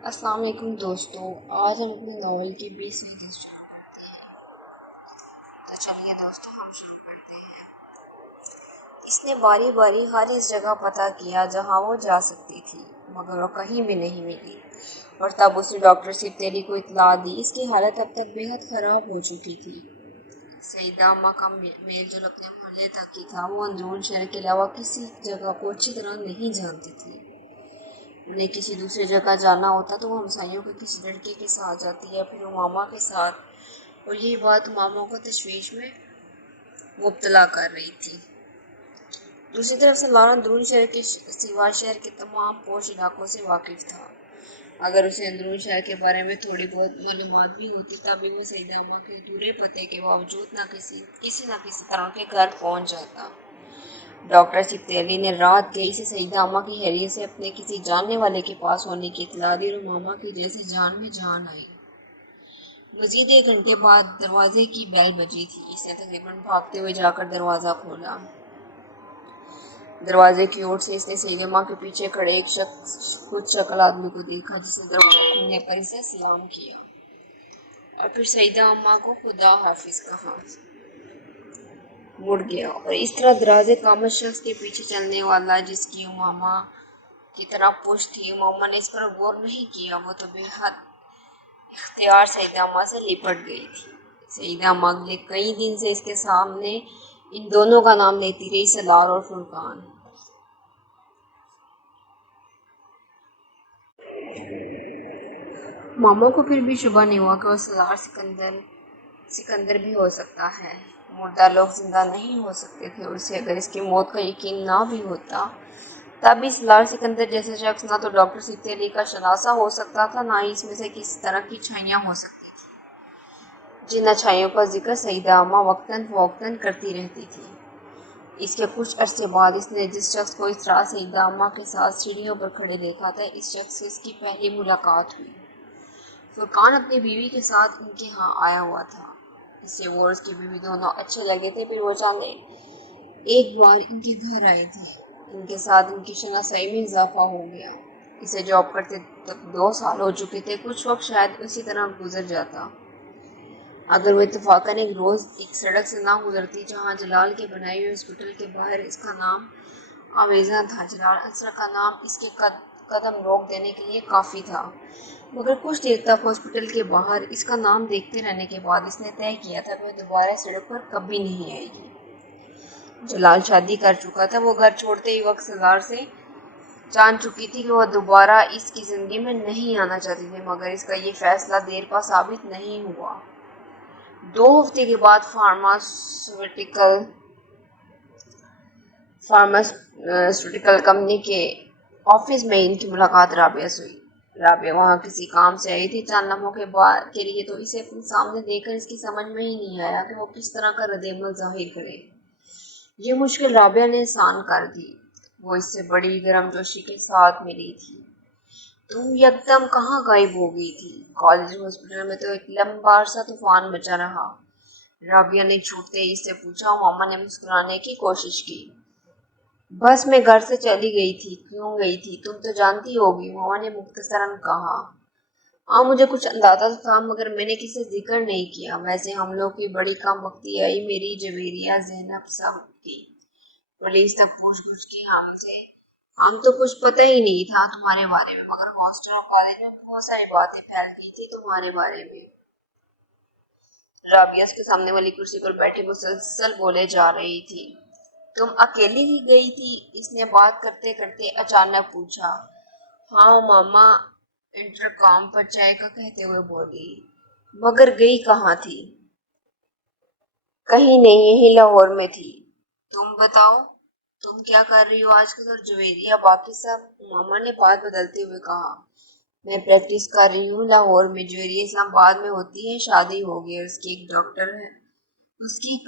السلام علیکم دوستوں، آج ہم اپنے ناول کی 20ویں قسط تو چلیے دوستوں ہم شروع کرتے ہیں۔ اس نے باری باری ہر اس جگہ پتہ کیا جہاں وہ جا سکتی تھی، مگر وہ کہیں بھی نہیں ملی، اور تب اس نے ڈاکٹر سبتیلی کو اطلاع دی۔ اس کی حالت اب تک بے حد خراب ہو چکی تھی۔ سیدہ اماں کا میل جول اپنے محلے تک ہی تھا۔ وہ اندرون شہر کے علاوہ کسی جگہ کو اچھی طرح نہیں جانتی تھی۔ انہیں کسی دوسری جگہ جانا ہوتا تو وہ ہمسائیوں کے کسی لڑکے کے ساتھ جاتی یا پھر وہ ماما کے ساتھ، اور یہی بات ماما کو تشویش میں مبتلا کر رہی تھی۔ دوسری طرف سے لارا اندرون شہر کے سوا شہر کے تمام پوش علاقوں سے واقف تھا۔ اگر اسے اندرون شہر کے بارے میں تھوڑی بہت معلومات بھی ہوتی تب بھی وہ سیدہ اماں کے دورے پتے کے باوجود کسی نہ کسی طرح کے گھر پہنچ جاتا۔ ڈاکٹر سبتیلی نے رات گئی سے سیدہ اماں کی خیریت سے اپنے کسی جاننے والے کے پاس ہونے کی اطلاع دی، اور ماما کی جیسے جان میں جان آئی۔ مزید 1 گھنٹے بعد دروازے کی بیل بجی تھی۔ اس نے تقریباً بھاگتے ہوئے جا کر دروازہ کھولا۔ دروازے کی اوٹ سے اس نے سیدہ اماں کے پیچھے کھڑے ایک خود شکل آدمی کو دیکھا، جس نے دروازہ کھلنے پر اسے سلام کیا اور پھر سیدہ اماں کو خدا حافظ کہا، مڑ گیا اور اس طرح دراز قامت شخص کے پیچھے چلنے والا جس کی امامہ کی طرح پشت تھی۔ امامہ نے اس پر غور نہیں کیا، وہ تو بے حد اختیار سیدہ اماں سے لپٹ گئی تھی۔ سیدہ اماں اگلے کئی دن سے اس کے سامنے ان دونوں کا نام لیتی رہی، سالار اور فرقان۔ ماما کو پھر بھی شبہ نہیں ہوا کہ وہ سالار سکندر بھی ہو سکتا ہے۔ مردہ لوگ زندہ نہیں ہو سکتے تھے، اور اسے اگر اس کی موت کا یقین نہ بھی ہوتا تب بھی سالار سکندر جیسا شخص نہ تو ڈاکٹر سبتیلی کا شناسہ ہو سکتا تھا، نہ ہی اس میں سے کسی طرح کی چھائیاں ہو سکتی تھیں، جن اچھائیوں کا ذکر سیدہ اماں وقتاً فوقتاً کرتی رہتی تھی۔ اس کے کچھ عرصے بعد اس نے جس شخص کو اس طرح سیدہ اماں کے ساتھ سیڑھیوں پر کھڑے دیکھا تھا، اس شخص سے اس کی پہلی ملاقات ہوئی۔ فرقان اپنی بیوی کے ساتھ ان کے ہاں آیا ہوا تھا۔ اسے وہ اور اس کی بیوی دونوں اچھے لگے تھے، پھر وہ چاندے ایک بار ان کے گھر آئے تھے۔ ان کے ساتھ ان کی شناسائی میں اضافہ ہو گیا۔ اسے جاب کرتے تک 2 سال ہو چکے تھے۔ کچھ وقت شاید اسی طرح گزر جاتا اگر وہ اتفاقاً ایک روز ایک سڑک سے نہ گزرتی جہاں جلال کے بنائے ہوئے ہاسپٹل کے باہر اس کا نام آویزاں تھا۔ جلال انصر کا نام اس کے قدم روک دینے کے لیے کافی تھا، مگر کچھ دیر تک ہاسپٹل کے باہر اس کا نام دیکھتے رہنے کے بعد اس نے طے کیا تھا کہ وہ دوبارہ سڑک پر کبھی نہیں آئے گی۔ جلال شادی کر چکا تھا۔ وہ گھر چھوڑتے ہی وقت سالار سے جان چکی تھی کہ وہ دوبارہ اس کی زندگی میں نہیں آنا چاہتی تھی، مگر اس کا یہ فیصلہ دیر پا ثابت نہیں ہوا۔ 2 ہفتے کے بعد فارماسیوٹیکل کمپنی کے آفس میں ان کی ملاقات رابعہ سے ہوئی۔ رابعہ وہاں کسی کام سے آئی تھی چند لمحوں کے لیے، تو اسے اپنے سامنے دیکھ کر اس کی سمجھ میں ہی نہیں آیا کہ وہ کس طرح کا رد عمل ظاہر کرے۔ یہ مشکل رابعہ نے آسان کر دی۔ وہ اس سے بڑی گرم جوشی کے ساتھ ملی تھی۔ تم یکدم کہاں غائب ہو گئی تھی؟ کالج ہاسپٹل میں تو ایک لمبا عرصہ طوفان مچا رہا، رابعہ نے چھوٹتے ہی اس سے پوچھا۔ ماما نے مسکرانے کی کوشش کی۔ بس میں گھر سے چلی گئی تھی۔ کیوں گئی تھی؟ تم تو جانتی ہوگی، ماما نے مختصراً کہا۔ مجھے کچھ اندازہ تھا، مگر میں نے کسی سے ذکر نہیں کیا۔ ویسے ہم لوگ کی بڑی کم وقتی آئی، میری جویریہ زینب صاحب کی۔ پولیس تک پوچھ گچھ کی ہم تو کچھ پتہ ہی نہیں تھا تمہارے بارے میں، مگر ہاسٹل اور کالج میں بہت ساری باتیں پھیل گئی تھی تمہارے بارے میں۔ رابعہ اس کے سامنے والی کرسی پر بیٹھی مسلسل بولے جا رہی تھی۔ تم اکیلی ہی گئی تھی؟ اس نے بات کرتے کرتے اچانک پوچھا۔ ہاں ماما، انٹرکام پر چائے کا کہتے ہوئے بولی۔ مگر گئی کہاں تھی؟ کہیں نہیں، یہی لاہور میں تھی۔ تم بتاؤ، تم کیا کر رہی ہو آج کل؟ اور جویریہ باقی سب؟ ماما نے بات بدلتے ہوئے کہا۔ میں پریکٹس کر رہی ہوں لاہور میں۔ جویریہ اسلام آباد میں ہوتی ہے، شادی ہو گئی، اور اس کی ایک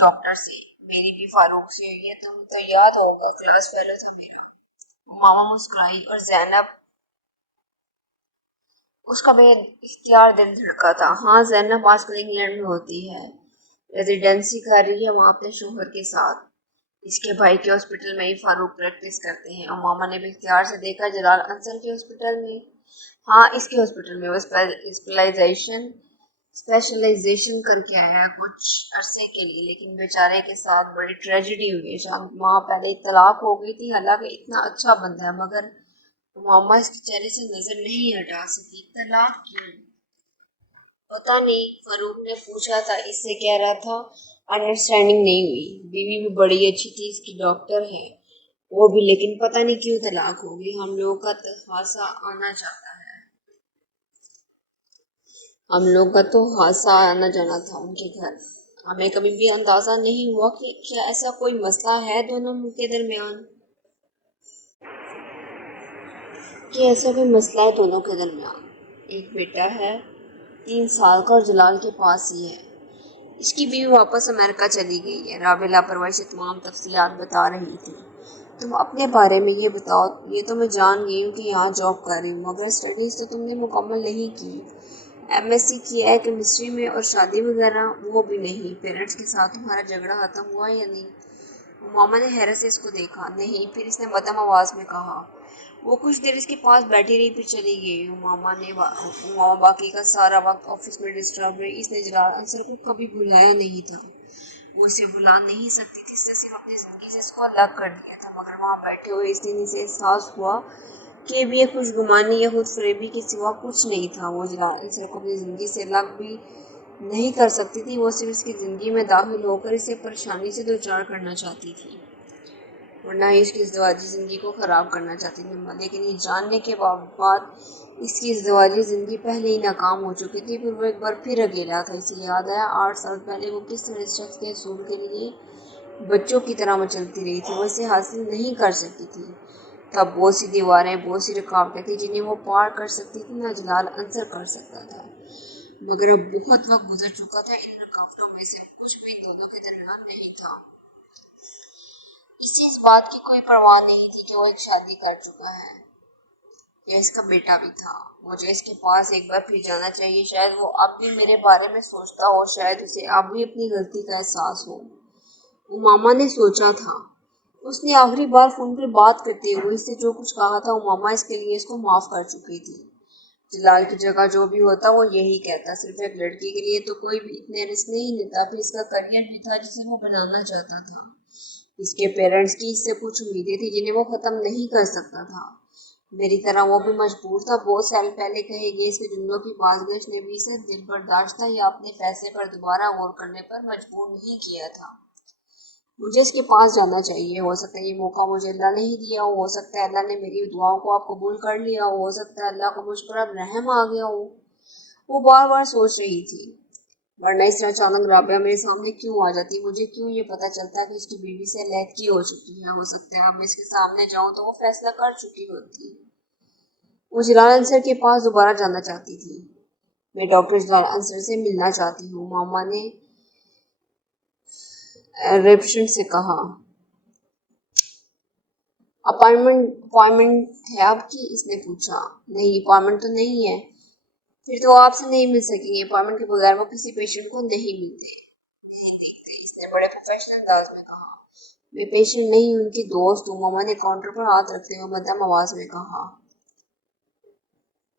ڈاکٹر سے، میری بھی فاروق سے ہوئی ہے۔ تم تو یاد ہوگا، کلاس فیلو تھا میرا۔ ماما مسکرائی اور زینب، اس کا بے اختیار دل دھڑکا تھا۔ ہاں، زینب آج کل انگلینڈ میں ہوتی ہے، ریزیڈنسی کر رہی ہے وہاں اپنے شوہر کے ساتھ۔ اس کے بھائی کے ہاسپٹل میں ہی فاروق پریکٹس کرتے ہیں۔ اور ماما نے بھی اختیار سے دیکھا، جلال انصر کے ہاسپٹل میں؟ ہاں اس کے ہاسپٹل میں وہ اسپیشلائزیشن کر کے آیا ہے کچھ عرصے کے لیے، لیکن بیچارے کے ساتھ بڑی ٹریجڈی ہوئی ہے۔ شام کی ماں پہلے طلاق ہو گئی تھی، حالانکہ اتنا اچھا بندہ ہے، مگر ماما اس کے چہرے سے نظر نہیں ہٹا سکی۔ طلاق کیوں؟ پتا نہیں، فاروق نے پوچھا تھا، اس سے کہہ رہا تھا انڈرسٹینڈنگ نہیں ہوئی۔ بیوی بھی بڑی اچھی تھی، اس کی ڈاکٹر ہے وہ بھی، لیکن پتہ نہیں کیوں طلاق ہو گئی۔ ہم لوگوں کا حادثہ آنا چاہتا ہے، ہم لوگ کا تو حادثہ آنا جانا تھا ان کے گھر۔ ہمیں کبھی بھی اندازہ نہیں ہوا کہ کیا ایسا کوئی مسئلہ ہے دونوں کے درمیان، ایک بیٹا ہے 3 سال کا اور جلال کے پاس ہی ہے۔ اس کی بیوی واپس امریکہ چلی گئی ہے۔ رابعہ لاپرواہی سے تمام تفصیلات بتا رہی تھی۔ تم اپنے بارے میں یہ بتاؤ۔ یہ تو میں جان گئی ہوں کہ یہاں جاب کر رہی ہوں، مگر اسٹڈیز تو تم نے مکمل نہیں کی۔ MS سی کیا ہے کیمسٹری میں، اور شادی وغیرہ وہ بھی نہیں۔ پیرنٹس کے ساتھ تمہارا جھگڑا ختم ہوا یا نہیں؟ ماما نے حیرت سے اس کو دیکھا۔ نہیں، پھر اس نے مدھم آواز میں کہا۔ وہ کچھ دیر اس کے پاس بیٹھی رہی، پھر چلی گئی۔ ماما باقی کا سارا وقت آفس میں ڈسٹرب رہی۔ اس نے جلال انصر کو کبھی بلایا نہیں تھا، وہ اسے بلا نہیں سکتی تھی، اس نے صرف اپنی زندگی سے اس کو الگ کر دیا تھا، مگر وہاں بیٹھے ہوئے اس دن اسے احساس ہوا کہ بھی یہ خوشگمانی یا خود فریبی کے سوا کچھ نہیں تھا۔ وہ جلال انصر کو اپنی زندگی سے الگ بھی نہیں کر سکتی تھی، وہ صرف اس کی زندگی میں داخل ہو کر اسے پریشانی سے دوچار کرنا چاہتی تھی، ورنہ ہی اس کی ازدواجی زندگی کو خراب کرنا چاہتی تھی۔ لیکن یہ جاننے کے بعد اس کی ازدواجی زندگی پہلے ہی ناکام ہو چکی تھی، پھر وہ ایک بار پھر اکیلا تھا۔ اسے یاد آیا 8 سال پہلے وہ کس طرح اس شخص کے حصول کے لیے بچوں کی طرح مچلتی رہی تھی، وہ اسے حاصل نہیں کر سکتی تھی۔ تب بہت سی دیواریں، بہت سی رکاوٹیں تھیں جنہیں وہ پار کر سکتی تھی، نہ جلال انصر کر سکتا تھا، مگر اب بہت وقت گزر چکا تھا، ان رکاوٹوں میں سے کچھ بھی ان دونوں کے درمیان نہیں تھا۔ اسے اس بات کی کوئی پرواہ نہیں تھی کہ وہ ایک شادی کر چکا ہے، یا اس کا بیٹا بھی تھا۔ مجھے اس کے پاس ایک بار پھر جانا چاہیے، شاید وہ اب بھی میرے بارے میں سوچتا ہو، شاید اسے اب بھی اپنی غلطی کا احساس ہو، امامہ نے سوچا تھا۔ اس نے آخری بار فون پر بات کرتے ہوئے اس سے جو کچھ کہا تھا، امامہ اس کے لیے اس کو معاف کر چکی تھی۔ جلال کی جگہ جو بھی ہوتا وہ یہی کہتا، صرف ایک لڑکی کے لیے تو کوئی بھی اتنے رسک نہیں لیتا، پھر اس کا کریئر بھی تھا جسے وہ بنانا چاہتا تھا۔ اس کے پیرنٹس کی اس سے کچھ امیدیں تھیں جنہیں وہ ختم نہیں کر سکتا تھا۔ میری طرح وہ بھی مجبور تھا، بہت سال پہلے کہے گئے اس کے جملوں کی بازگشت نے بھی اسے دل برداشتہ یا اپنے فیصلے پر دوبارہ غور کرنے پر مجبور نہیں کیا تھا۔ مجھے اس کے پاس جانا چاہیے، ہو سکتا ہے یہ موقع مجھے اللہ نے ہی دیا ہو سکتا ہے اللہ نے میری دعاؤں کو اب قبول کر لیا ہو سکتا ہے اللہ کو مجھ پر اب رحم آ گیا ہو۔ وہ بار بار سوچ رہی تھی، ورنہ اس طرح اچانک رابعہ میرے سامنے کیوں آ جاتی، مجھے کیوں یہ پتہ چلتا کہ اس کی بیوی سے علیحدگی ہو چکی ہے، ہو سکتا ہے اب میں اس کے سامنے جاؤں تو وہ فیصلہ کر چکی ہوتی۔ وہ جلال انصر کے پاس دوبارہ جانا چاہتی تھی۔ میں ڈاکٹر جلال انصر سے ملنا چاہتی ہوں، ماما نے ریسپشن سے کہا۔ اپائنٹمنٹ ہے آپ کی؟ اس نے پوچھا۔ نہیں، اپائنٹمنٹ تو نہیں ہے۔ پھر تو آپ سے نہیں مل سکیں گے، اپائنٹمنٹ کے بغیر وہ کسی پیشنٹ کو نہیں دیکھتے، اس نے بڑے پروفیشنل انداز میں کہا۔ میں پیشنٹ نہیں ہوں، ان کی دوست ہوں، ماما نے کاؤنٹر پر ہاتھ رکھتے ہوئے مدھم آواز میں کہا۔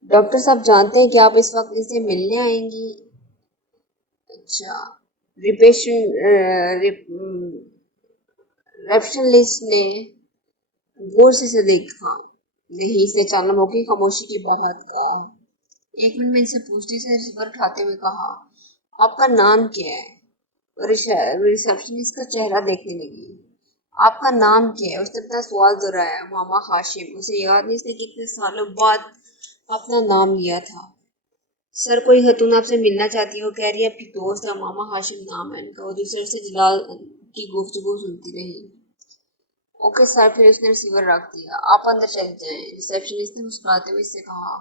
ڈاکٹر صاحب جانتے ہیں کہ آپ اس وقت ان سے ملنے آئیں گی؟ اچھا۔ ریسپشنسٹ نے غور سے دیکھا۔ نہیں، اس نے اچانک موقع خاموشی کی بات کہا۔ 1 منٹ میں ان سے پوچھتی، سے ریسیور اٹھاتے ہوئے کہا۔ آپ کا نام کیا ہے؟ ریسپشنسٹ کا چہرہ دیکھنے لگی۔ آپ کا نام کیا ہے؟ اس نے اپنا سوال دہرایا۔ ماما ہاشم۔ اسے یاد نہیں اس نے کتنے سالوں بعد اپنا نام لیا تھا۔ سر، کوئی خاتون آپ سے ملنا چاہتی ہے، وہ کہہ رہی ہے آپ کی دوست ہے، ماما ہاشم نام ہے ان کا۔ وہ دوسرے سے جلال کی گفتگو سنتی رہی۔ اوکے سر، پھر اس نے ریسیور رکھ دیا۔ آپ اندر چلی جائیں، ریسپشنسٹ نے مسکراتے ہوئے اس سے کہا۔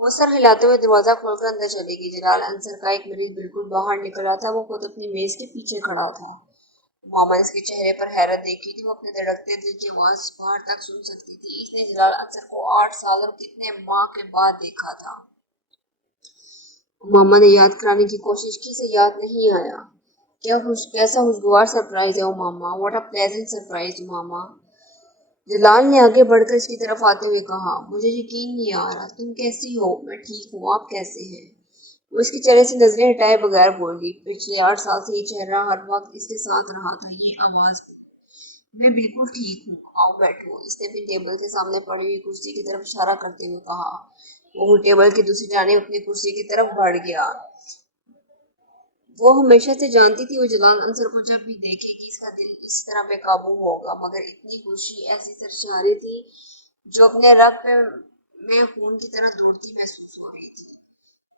وہ سر ہلاتے ہوئے دروازہ کھول کر اندر چلی گئی۔ جلال انصر کا ایک مریض بالکل باہر نکل رہا تھا، وہ خود اپنی میز کے پیچھے کھڑا تھا۔ ماما نے اس کے چہرے پر حیرت دیکھی تھی، وہ اپنے دھڑکتے دل کی آواز باہر تک سن سکتی تھی۔ اس نے جلال انصر کو 8 سال اور کتنے ماہ کے بعد دیکھا تھا۔ ماما نے یاد کرانے کی کوشش کی، اسے یاد نہیں آیا۔ کیسا خوشگوار سرپرائز ہے ماما، واٹ اے پلیزنٹ سرپرائز ماما۔ جلال نے آگے بڑھ کر اس کی طرف آتے ہوئے کہا، مجھے یقین نہیں آ رہا، تم کیسی ہو؟ میں ٹھیک ہوں، آپ کیسے ہیں؟ وہ اس کے چہرے سے نظریں ہٹائے بغیر بولی، پچھلے 8 سال سے یہ چہرہ ہر وقت اس کے ساتھ رہا تھا، یہ آواز بھی۔ میں بالکل ٹھیک ہوں، آؤ بیٹھو۔ اس نے اپنی ٹیبل کے سامنے پڑی ہوئی کرسی کی طرف اشارہ کرتے ہوئے کہا۔ وہ ٹیبل کی دوسری جانب اپنی کرسی کی طرف بڑھ گیا۔ وہ ہمیشہ سے جانتی تھی وہ جلال انصر کو جب بھی دیکھے کہ اس کا دل اس طرح بے قابو ہوگا، مگر اتنی خوشی، ایسی سرشاری تھی جو اپنے رگ میں خون کی طرح دوڑتی محسوس ہو رہی تھی۔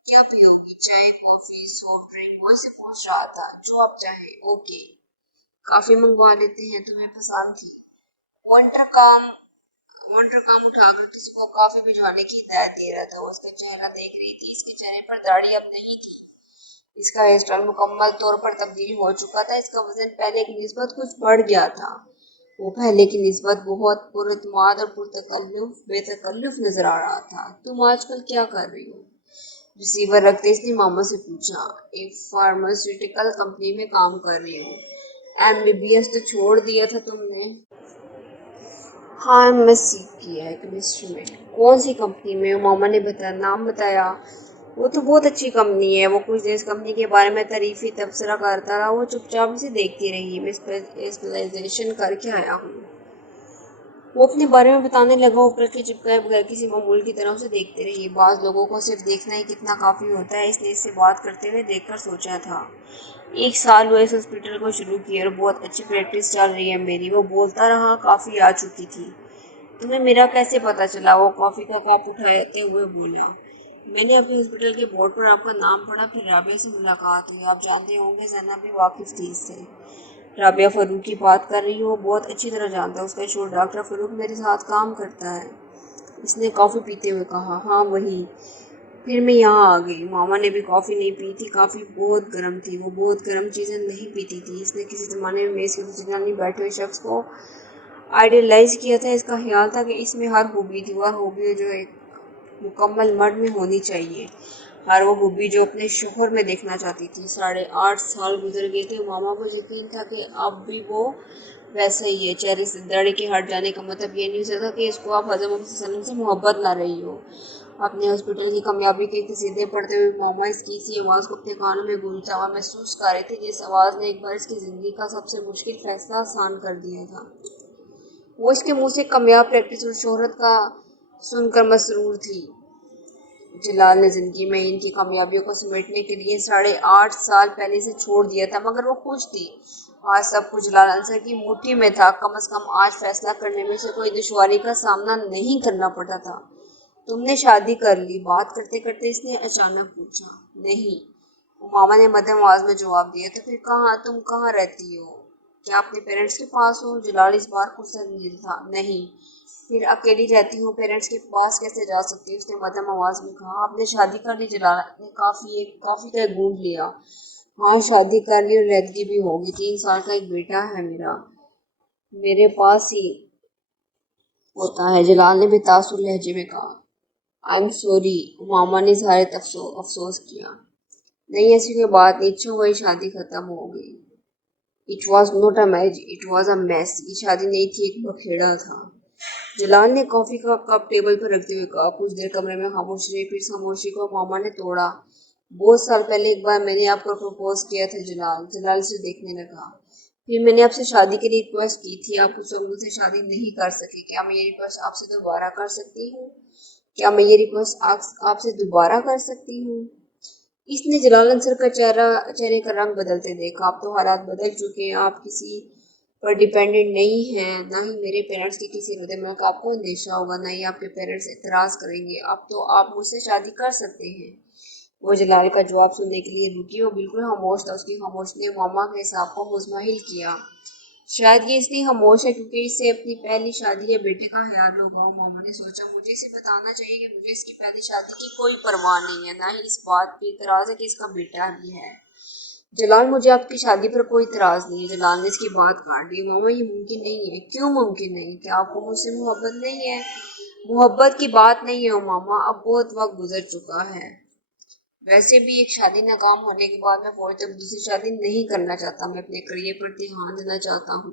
کیا پیو گی؟ چائے، کافی، سافٹ ڈرنک؟ وہ اسے پوچھ رہا تھا۔ جو آپ چاہے۔ اوکے، کافی منگوا لیتے ہیں، تمہیں پسند تھی۔ وانٹر کام اٹھا کر کسی کو کافی بھجوانے کی ہدایت دے رہا تھا۔ اس کا چہرہ دیکھ رہی تھی، اس کے چہرے پر داڑھی اب نہیں تھی، اس کا ہیئر اسٹائل مکمل طور پر تبدیل ہو چکا تھا، اس کا وزن پہلے کی نسبت کچھ بڑھ گیا تھا، وہ پہلے کی نسبت بہت پر اعتماد اور بے تکلف نظر آ رہا تھا۔ تم آج کل کیا کر رہی ہو؟ ریسیور رکھتے اس نے ماما سے پوچھا۔ ایک فارماسیوٹیکل کمپنی میں کام کر رہی ہوں۔ MBBS تو چھوڑ دیا تھا تم نے؟ ہاں، MSc کیا ہے کیمسٹری میں۔ کون سی کمپنی میں؟ ماما نے نام بتایا۔ وہ تو بہت اچھی کمپنی ہے۔ وہ کچھ دیر اس کمپنی کے بارے میں تعریفی تبصرہ کرتا رہا۔ وہ چپ چاپ اسے دیکھتی رہی۔ میں اسپیشلائزیشن کر کے آیا ہوں، وہ اپنے بارے میں بتانے لگا۔ وہ پلک کے چپکائے بغیر کسی معمول کی طرح اسے دیکھتے رہی۔ بعض لوگوں کو صرف دیکھنا ہی کتنا کافی ہوتا ہے، اس نے اس سے بات کرتے ہوئے دیکھ کر سوچا تھا۔ 1 سال ہوا اس ہاسپٹل کو شروع کیے اور بہت اچھی پریکٹس چل رہی ہے میری۔ وہ بولتا رہا۔ کافی آ چکی تھی۔ تمہیں میرا کیسے پتا چلا؟ وہ کافی کا کپ اٹھاتے ہوئے بولا۔ میں نے اپنے ہاسپٹل کے بورڈ پر آپ کا نام پڑھا، پھر رابعہ سے ملاقات ہوئی۔ آپ جانتے ہوں گے زینب بھی واقف تھی اس سے۔ رابعہ فاروق کی بات کر رہی ہو؟ وہ بہت اچھی طرح جانتا ہے، اس کا شوہر ڈاکٹر فاروق میرے ساتھ کام کرتا ہے، اس نے کافی پیتے ہوئے کہا۔ ہاں وہی۔ پھر میں یہاں آ گئی۔ ماما نے بھی کافی نہیں پی تھی، کافی بہت گرم تھی، وہ بہت گرم چیزیں نہیں پیتی تھی۔ اس نے کسی زمانے میں میز کے دوسری جانب بیٹھے ہوئے شخص کو آئیڈیلائز کیا تھا۔ اس کا خیال تھا کہ اس میں ہر خوبی تھی، وہ خوبی جو ایک مکمل مرد میں ہونی چاہیے، ہر وہ خوبی جو اپنے شوہر میں دیکھنا چاہتی تھی۔ 8.5 سال گزر گئے تھے، ماما کو یقین تھا کہ اب بھی وہ ویسا ہی ہے۔ چہرے سے داڑھی کے ہٹ جانے کا مطلب یہ نہیں ہو سکتا کہ اس کو اب حضرت محمد صلی اللہ علیہ وسلم سے محبت نہ رہی ہو۔ اپنے ہاسپٹل کی کامیابی کی قصیدے پڑھتے ہوئے ماما اس کی اسی آواز کو اپنے کانوں میں گونجتا ہوا محسوس کر رہی تھی، جس آواز نے ایک بار اس کی زندگی کا سب سے مشکل فیصلہ آسان کر دیا تھا۔ وہ اس کے منہ سے کامیاب پریکٹس اور شہرت کا سن کر مسرور تھی۔ جلال نے زندگی میں ان کی کامیابیوں کو سمیٹنے کے لیے 8.5 سال پہلے سے چھوڑ دیا تھا، مگر وہ خوش تھی۔ آج سب کچھ جلال انصر کی مٹھی میں تھا، کم از کم آج فیصلہ کرنے میں سے کوئی دشواری کا سامنا نہیں کرنا پڑتا تھا۔ تم نے شادی کر لی؟ بات کرتے کرتے اس نے اچانک پوچھا۔ نہیں، ماما نے مدھم آواز میں جواب دیا۔ تو پھر تم کہاں رہتی ہو؟ کیا اپنے پیرنٹس کے پاس ہو؟ جلال اس بار کچھ سنجیدہ تھا۔ نہیں۔ پھر اکیلی رہتی ہوں، پیرنٹس کے پاس کیسے جا سکتی ہوں؟ اس نے مدھم آواز میں کہا۔ آپ نے شادی کر لی؟ جلال نے کافی کا گھونٹ لیا۔ ہاں، شادی کر لی اور علیحدگی بھی ہوگی، 3 سال کا ایک بیٹا ہے میرے پاس ہی ہوتا ہے، جلال نے بے تاثر لہجے میں کہا۔ I'm sorry، ماما نے اظہار افسوس کیا۔ نہیں، ایسی کوئی بات نہیں، اچھا ہوا یہ شادی ختم ہو گئی۔ It was not a marriage, it was a mess۔ یہ شادی نہیں تھی، ایک بکھیڑا تھا۔ جلال نے کافی کا کپ ٹیبل پر رکھتے ہوئے کہا۔ کچھ دیر کمرے میں خاموشی رہی، پھر اس خاموشی کو ماما نے توڑا۔ بہت سال پہلے ایک بار میں نے آپ کو پرپوز کیا تھا جلال سے دیکھنے لگا۔ پھر میں نے آپ سے شادی کے لیے ریکویسٹ کی تھی، آپ اس وقت مجھ سے شادی نہیں کر سکے۔ کیا میں یہ ریکویسٹ آپ سے دوبارہ کر سکتی ہوں؟ کیا میں یہ ریکویسٹ آپ سے دوبارہ کر سکتی ہوں؟ اس نے جلال انصر کا چہرے کا رنگ بدلتے دیکھا۔ اب تو حالات بدل چکے ہیں، آپ کسی پر ڈیپینڈنٹ نہیں ہیں، نہ ہی میرے پیرنٹس کی کسی رد عمل کا آپ کو اندیشہ ہوگا، نہ ہی آپ کے پیرنٹس اعتراض کریں گے۔ اب تو آپ مجھ سے شادی کر سکتے ہیں۔ وہ جلال کا جواب سننے کے لیے رکی، وہ بالکل خاموش تھا۔ اس کی خاموشی نے ماما کے حساب کو مزمحل کیا۔ شاید یہ اس لیے خاموش ہے کیونکہ اس سے اپنی پہلی شادی یا بیٹے کا خیال ہوگا۔ ماما نے سوچا، مجھے اسے بتانا چاہیے کہ مجھے اس کی پہلی شادی کی کوئی پرواہ نہیں ہے، نہ ہی اس بات پہ اعتراض ہے کہ اس کا بیٹا بھی ہے۔ جلال، مجھے آپ کی شادی پر کوئی اعتراض نہیں ہے۔ جلال نے اس کی بات کاٹ دی۔ ماما، یہ ممکن نہیں ہے۔ کیوں ممکن نہیں؟ کیا آپ کو مجھ سے محبت نہیں ہے؟ محبت کی بات نہیں ہے ماما، اب بہت وقت گزر چکا ہے۔ ویسے بھی ایک شادی ناکام ہونے کے بعد میں فوری طور پر دوسری شادی نہیں کرنا چاہتا، میں اپنے کریئر پر دھیان دینا چاہتا ہوں۔